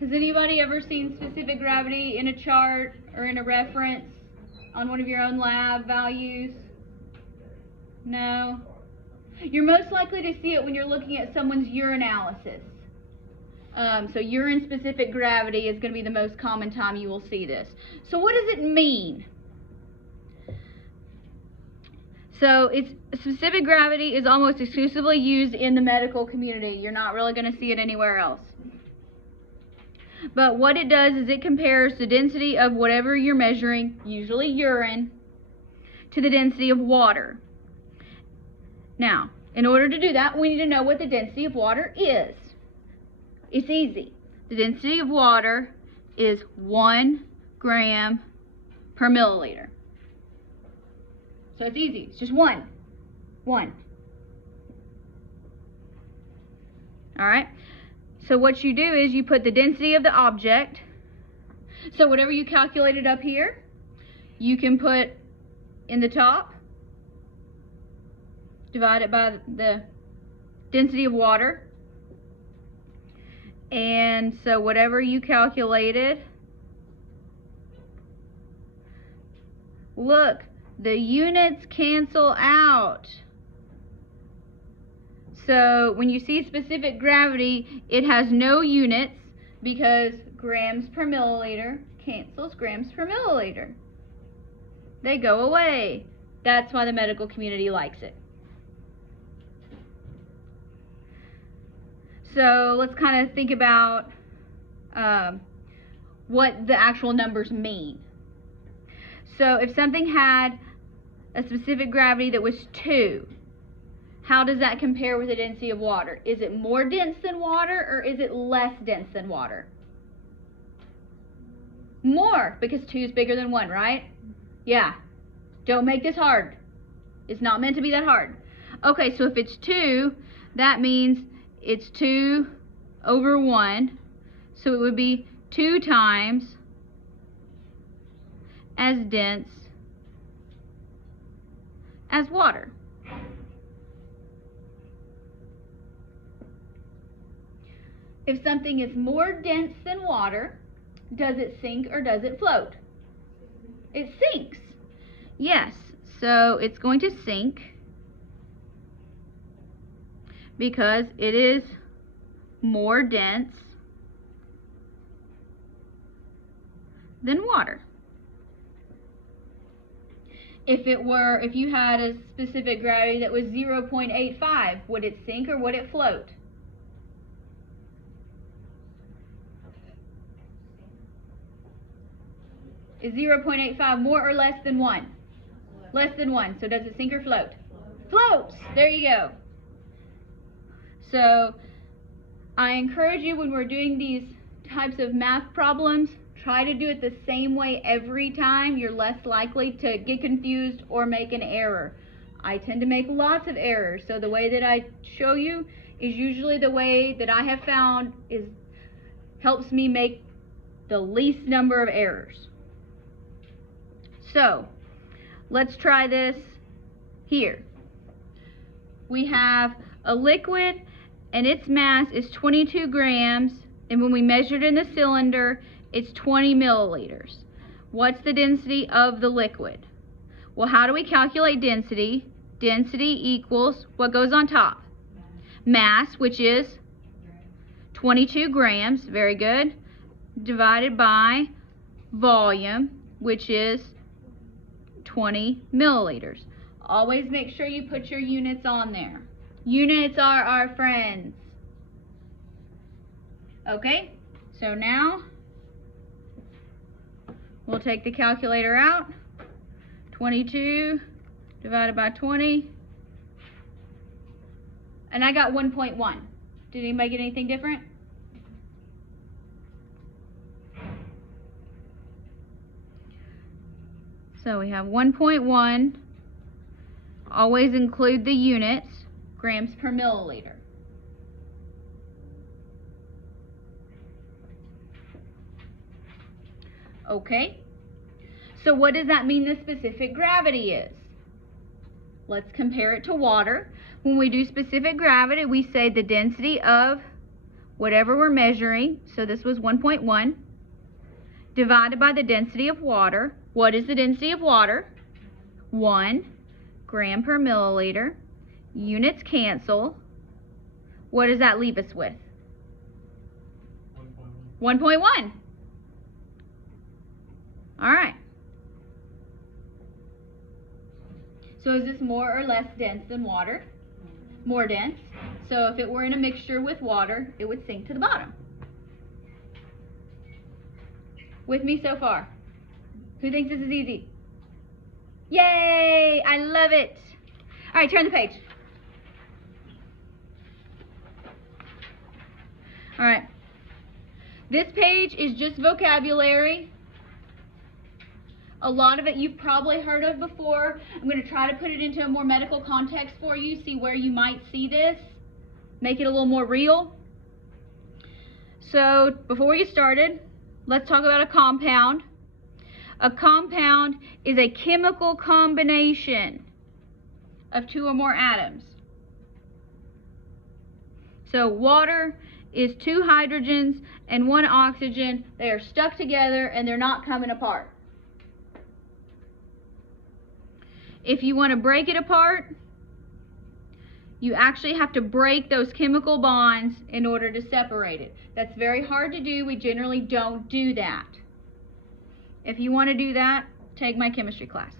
Has anybody ever seen specific gravity in a chart or in a reference on one of your own lab values? No? You're most likely to see it when you're looking at someone's urinalysis. So urine specific gravity is going to be the most common time you will see this. So what does it mean? So it's specific gravity is almost exclusively used in the medical community. You're not really going to see it anywhere else. But what it does is it compares the density of whatever you're measuring, usually urine, to the density of water. Now, in order to do that, we need to know what the density of water is. It's easy. The density of water is 1 gram per milliliter. So it's easy. It's just 1. 1. All right. So what you do is you put the density of the object. So whatever you calculated up here, you can put in the top, divide it by the density of water. And so whatever you calculated, look, the units cancel out. So when you see specific gravity, it has no units because grams per milliliter cancels grams per milliliter. They go away. That's why the medical community likes it. So let's kind of think about what the actual numbers mean. So if something had a specific gravity that was 2, how does that compare with the density of water? Is it more dense than water or is it less dense than water? More, because 2 is bigger than 1, right? Yeah. Don't make this hard. It's not meant to be that hard. Okay, so if it's 2, that means it's 2 over 1, so it would be 2 times as dense as water. If something is more dense than water, does it sink or does it float? It sinks. Yes, so it's going to sink because it is more dense than water. If you had a specific gravity that was 0.85, would it sink or would it float? Is 0.85 more or less than 1? Less than 1. So does it sink or float? Floats! There you go. So I encourage you, when we're doing these types of math problems, try to do it the same way every time. You're less likely to get confused or make an error. I tend to make lots of errors, so the way that I show you is usually the way that I have found helps me make the least number of errors. So let's try this here. We have a liquid and its mass is 22 grams, and when we measured in the cylinder, it's 20 milliliters. What's the density of the liquid? Well, how do we calculate density? Density equals what goes on top? Mass, which is 22 grams, very good, divided by volume, which is 20 milliliters. Always make sure you put your units on there. Units are our friends. Okay, so now we'll take the calculator out. 22 divided by 20. And I got 1.1. Did anybody get anything different? So we have 1.1. Always include the units, grams per milliliter. Okay, so what does that mean the specific gravity is? Let's compare it to water. When we do specific gravity, we say the density of whatever we're measuring, so this was 1.1, divided by the density of water. What is the density of water? 1 gram per milliliter. Units cancel. What does that leave us with? 1.1. All right. So is this more or less dense than water? More dense. So if it were in a mixture with water, it would sink to the bottom. With me so far? Who thinks this is easy? Yay! I love it. All right, turn the page. All right. This page is just vocabulary. A lot of it you've probably heard of before. I'm going to try to put it into a more medical context for you, see where you might see this, make it a little more real. So before we get started, let's talk about a compound. A compound is a chemical combination of 2 or more atoms. So water is 2 hydrogens and 1 oxygen. They are stuck together and they're not coming apart. If you want to break it apart, you actually have to break those chemical bonds in order to separate it. That's very hard to do. We generally don't do that. If you want to do that, take my chemistry class.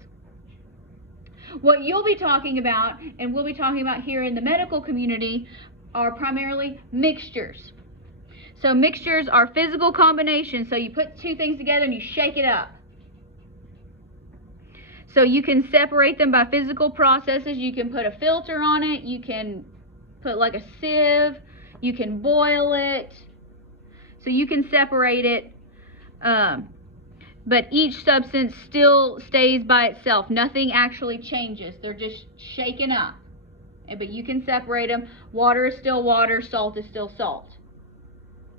What you'll be talking about, and we'll be talking about here in the medical community, are primarily mixtures. So mixtures are physical combinations. So you put 2 things together and you shake it up. So you can separate them by physical processes. You can put a filter on it. You can put like a sieve. You can boil it. So you can separate it. But each substance still stays by itself. Nothing actually changes. They're just shaken up. But you can separate them. Water is still water. Salt is still salt.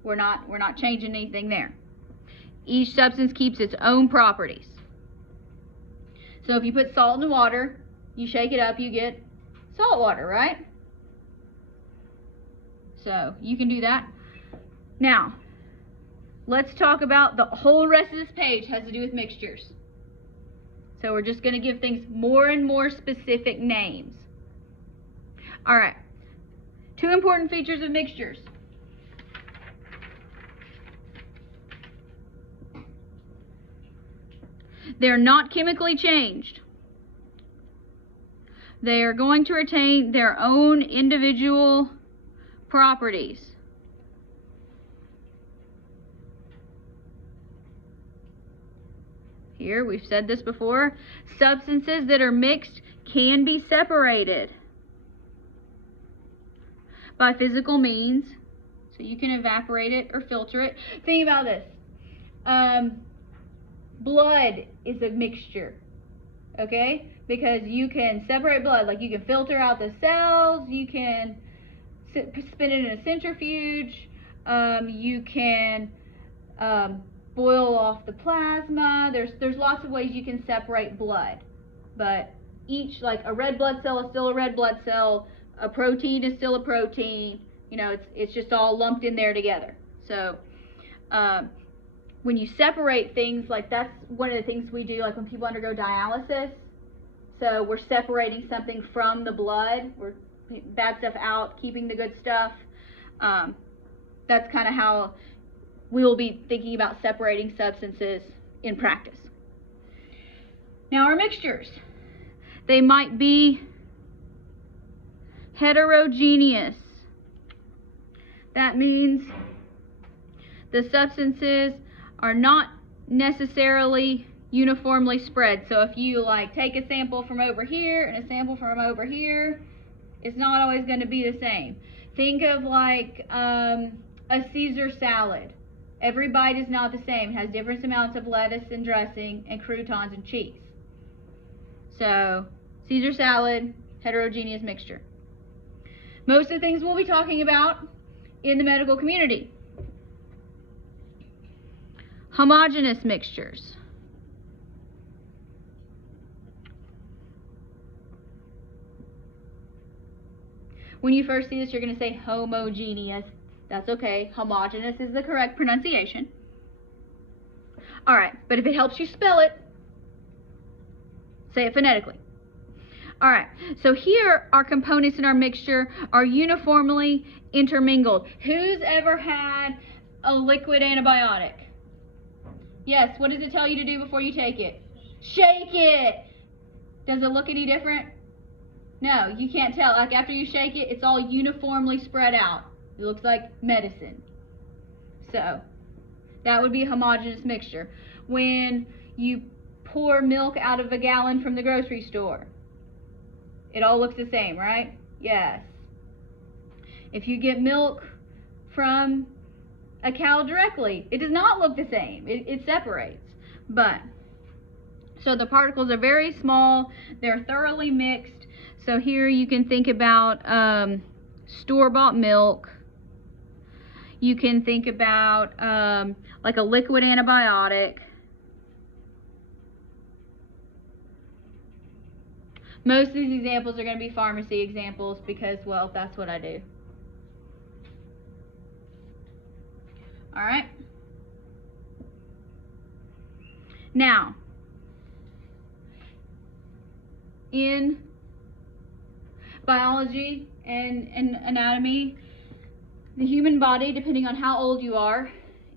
We're not changing anything there. Each substance keeps its own properties. So if you put salt in the water, you shake it up, you get salt water, right? So you can do that. Now, let's talk about the whole rest of this page has to do with mixtures. So we're just going to give things more and more specific names. All right. 2 important features of mixtures. They're not chemically changed. They are going to retain their own individual properties. Here, we've said this before, substances that are mixed can be separated by physical means. So you can evaporate it or filter it. Think about this. Blood is a mixture, okay? Because you can separate blood, like you can filter out the cells, you can spin it in a centrifuge, you can boil off the plasma. There's lots of ways you can separate blood, but each, like a red blood cell is still a red blood cell, a protein is still a protein. You know, it's just all lumped in there together. So when you separate things, like that's one of the things we do, like when people undergo dialysis. So we're separating something from the blood. We're bad stuff out, keeping the good stuff. That's kind of how we will be thinking about separating substances in practice. Now our mixtures, they might be heterogeneous. That means the substances are not necessarily uniformly spread. So if you like take a sample from over here and a sample from over here, it's not always going to be the same. Think of like a Caesar salad. Every bite is not the same. It has different amounts of lettuce and dressing and croutons and cheese. So Caesar salad, heterogeneous mixture. Most of the things we'll be talking about in the medical community. Homogeneous mixtures. When you first see this, you're going to say homogeneous. That's okay. Homogeneous is the correct pronunciation. All right, but if it helps you spell it, say it phonetically. All right, so here our components in our mixture are uniformly intermingled. Who's ever had a liquid antibiotic? Yes, what does it tell you to do before you take it? Shake it! Does it look any different? No, you can't tell. Like after you shake it, it's all uniformly spread out. It looks like medicine. So, that would be a homogeneous mixture. When you pour milk out of a gallon from the grocery store, it all looks the same, right? Yes. If you get milk from a cow directly, it does not look the same. It separates. So the particles are very small. They're thoroughly mixed. So here you can think about store-bought milk. You can think about like a liquid antibiotic. Most of these examples are going to be pharmacy examples because, well, that's what I do. All right. Now, in biology and anatomy, the human body, depending on how old you are,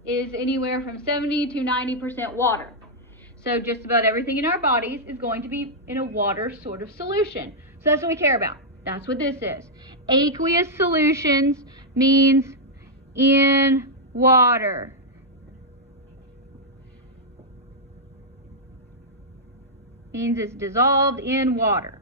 is anywhere from 70 to 90% water. So just about everything in our bodies is going to be in a water sort of solution. So that's what we care about. That's what this is. Aqueous solutions means in water. Means it's dissolved in water.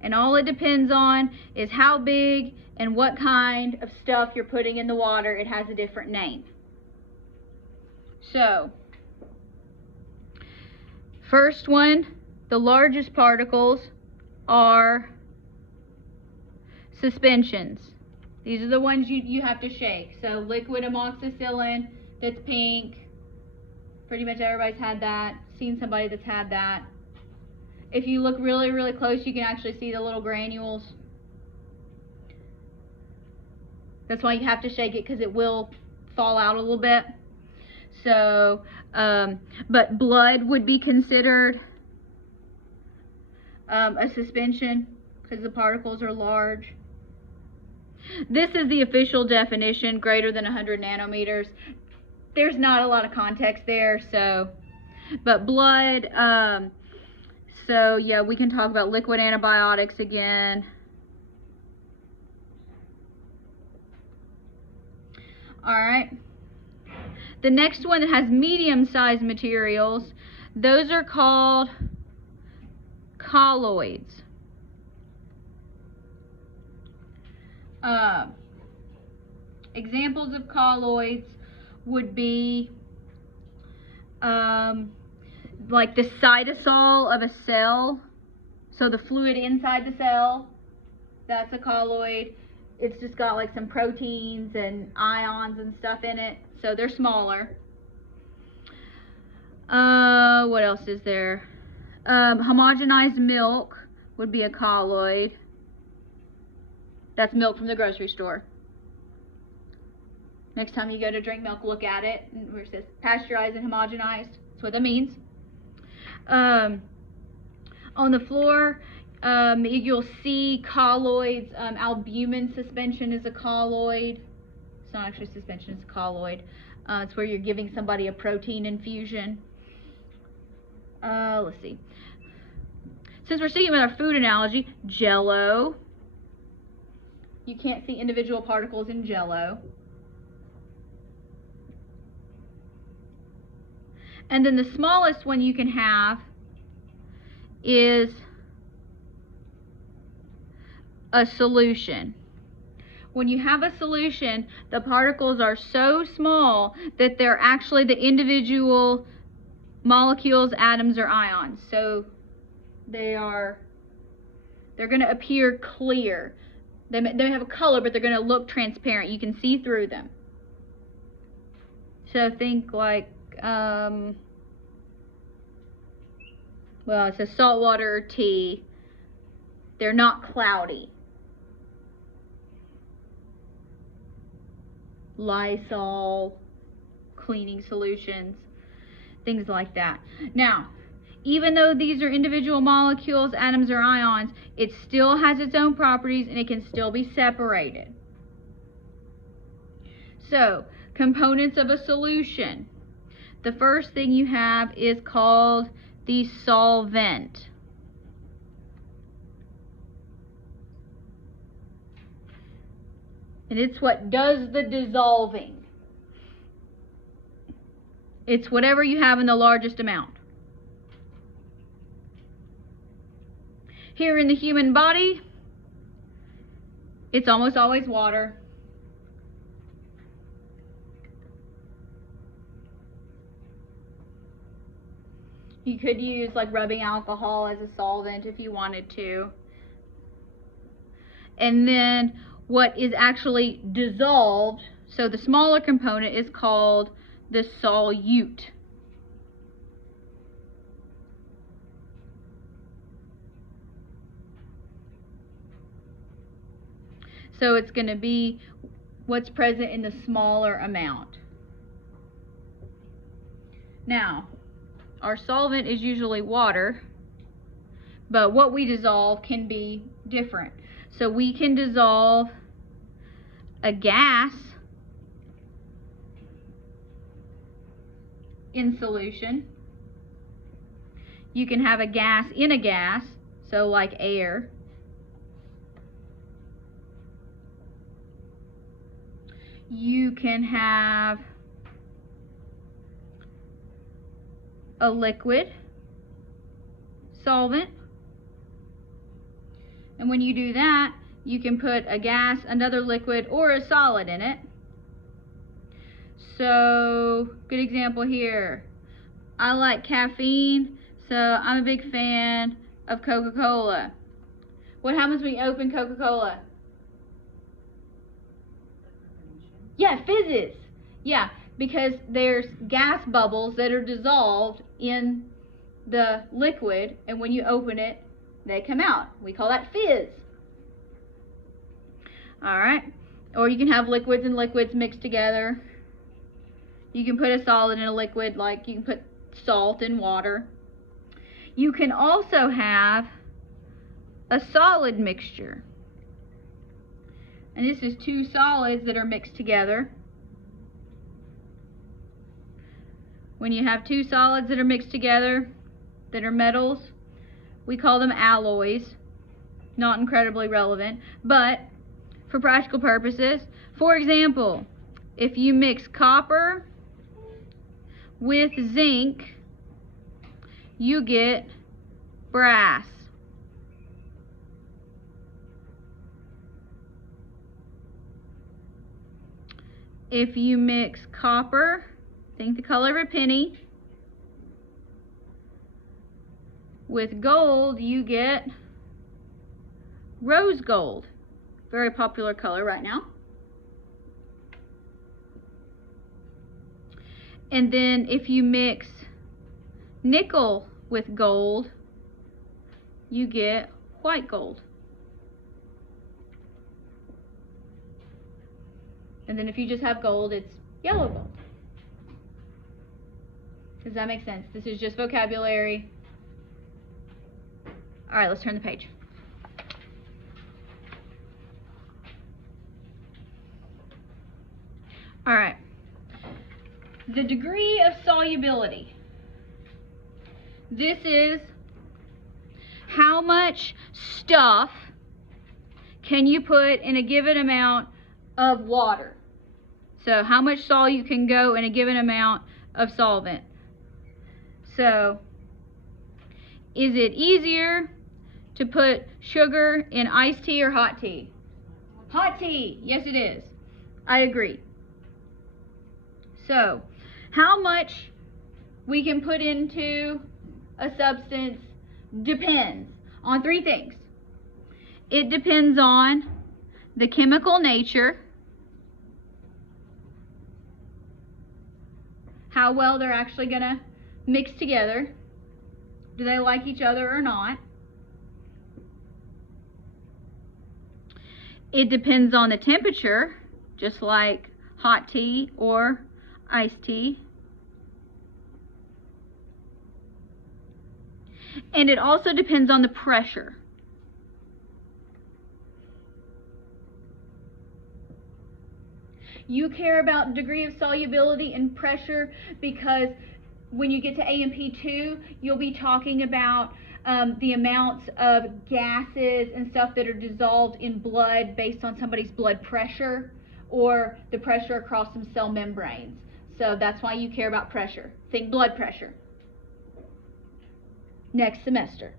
And all it depends on is how big and what kind of stuff you're putting in the water. It has a different name. So, first one, the largest particles are suspensions. These are the ones you have to shake. So liquid amoxicillin that's pink. Pretty much everybody's had that. Seen somebody that's had that. If you look really, really close, you can actually see the little granules. That's why you have to shake it, because it will fall out a little bit. So, but blood would be considered a suspension because the particles are large. This is the official definition, greater than 100 nanometers. There's not a lot of context there, so, but blood, so yeah, we can talk about liquid antibiotics again. All right. The next one that has medium-sized materials, those are called colloids. Examples of colloids would be like the cytosol of a cell, so the fluid inside the cell, that's a colloid. It's just got like some proteins and ions and stuff in it, so they're smaller. What else is there? Homogenized milk would be a colloid. That's milk from the grocery store. Next time you go to drink milk, look at it where it says pasteurized and homogenized. That's what that means. On the floor, you'll see colloids. Albumin suspension is a colloid. It's not actually suspension, it's a colloid. It's where you're giving somebody a protein infusion. Let's see. Since we're sticking with our food analogy, Jell-O. You can't see individual particles in Jell-O. And then the smallest one you can have is a solution. When you have a solution, the particles are so small that they're actually the individual molecules, atoms, or ions. So they're going to appear clear. They have a color, but they're going to look transparent. You can see through them. So think like, well, it says saltwater or tea. They're not cloudy. Lysol, cleaning solutions, things like that. Now, even though these are individual molecules, atoms, or ions, it still has its own properties and it can still be separated. So, components of a solution. The first thing you have is called the solvent. And it's what does the dissolving. It's whatever you have in the largest amount. Here in the human body, it's almost always water. You could use like rubbing alcohol as a solvent if you wanted to. And then what is actually dissolved, so the smaller component, is called the solute. So it's going to be what's present in the smaller amount. Now, our solvent is usually water, but what we dissolve can be different. So we can dissolve a gas in solution. You can have a gas in a gas, so like air. You can have a liquid solvent. And when you do that, you can put a gas, another liquid, or a solid in it. So, good example here. I like caffeine, so I'm a big fan of Coca-Cola. What happens when you open Coca-Cola? Yeah, fizzes. Yeah, because there's gas bubbles that are dissolved in the liquid, and when you open it, they come out. We call that fizz. Alright, or you can have liquids and liquids mixed together. You can put a solid in a liquid, like you can put salt in water. You can also have a solid mixture. And this is two solids that are mixed together. When you have two solids that are mixed together, that are metals, we call them alloys. Not incredibly relevant, but for practical purposes, for example, if you mix copper with zinc, you get brass. If you mix copper, think the color of a penny, with gold, you get rose gold. Very popular color right now. And then if you mix nickel with gold, you get white gold. And then if you just have gold, it's yellow gold. Does that make sense? This is just vocabulary. All right, let's turn the page. All right. The degree of solubility. This is how much stuff can you put in a given amount of water. So how much solute can go in a given amount of solvent. So is it easier to put sugar in iced tea or hot tea? Hot tea. Yes, it is. I agree. So how much we can put into a substance depends on three things. It depends on the chemical nature, how well they're actually going to mix together, do they like each other or not. It depends on the temperature, just like hot tea or iced tea. And it also depends on the pressure. You care about degree of solubility and pressure because when you get to A&P2, you'll be talking about the amounts of gases and stuff that are dissolved in blood based on somebody's blood pressure or the pressure across some cell membranes. So that's why you care about pressure. Think blood pressure. Next semester.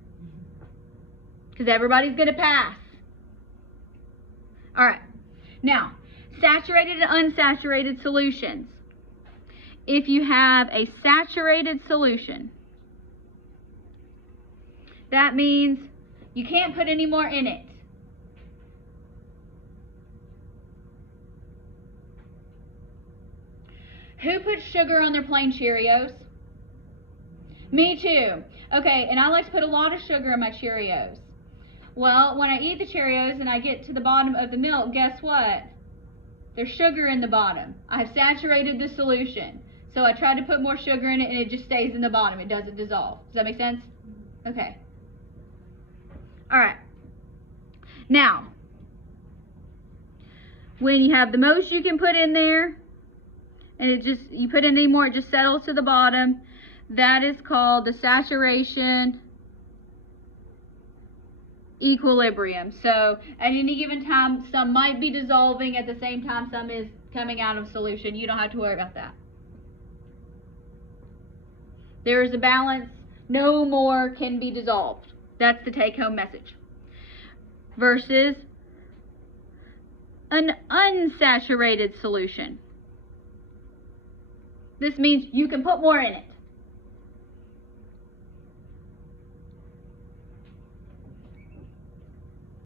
Because everybody's going to pass. Alright. Now, saturated and unsaturated solutions. If you have a saturated solution, that means you can't put any more in it. Who puts sugar on their plain Cheerios? Me too. Okay, and I like to put a lot of sugar in my Cheerios. Well, when I eat the Cheerios and I get to the bottom of the milk, guess what? There's sugar in the bottom. I've saturated the solution. So I tried to put more sugar in it and it just stays in the bottom. It doesn't dissolve. Does that make sense? Okay. Alright. Now, when you have the most you can put in there, and you put in any more, it just settles to the bottom. That is called the saturation equilibrium. So at any given time, some might be dissolving at the same time some is coming out of solution. You don't have to worry about that. There is a balance. No more can be dissolved. That's the take-home message. Versus an unsaturated solution. This means you can put more in it.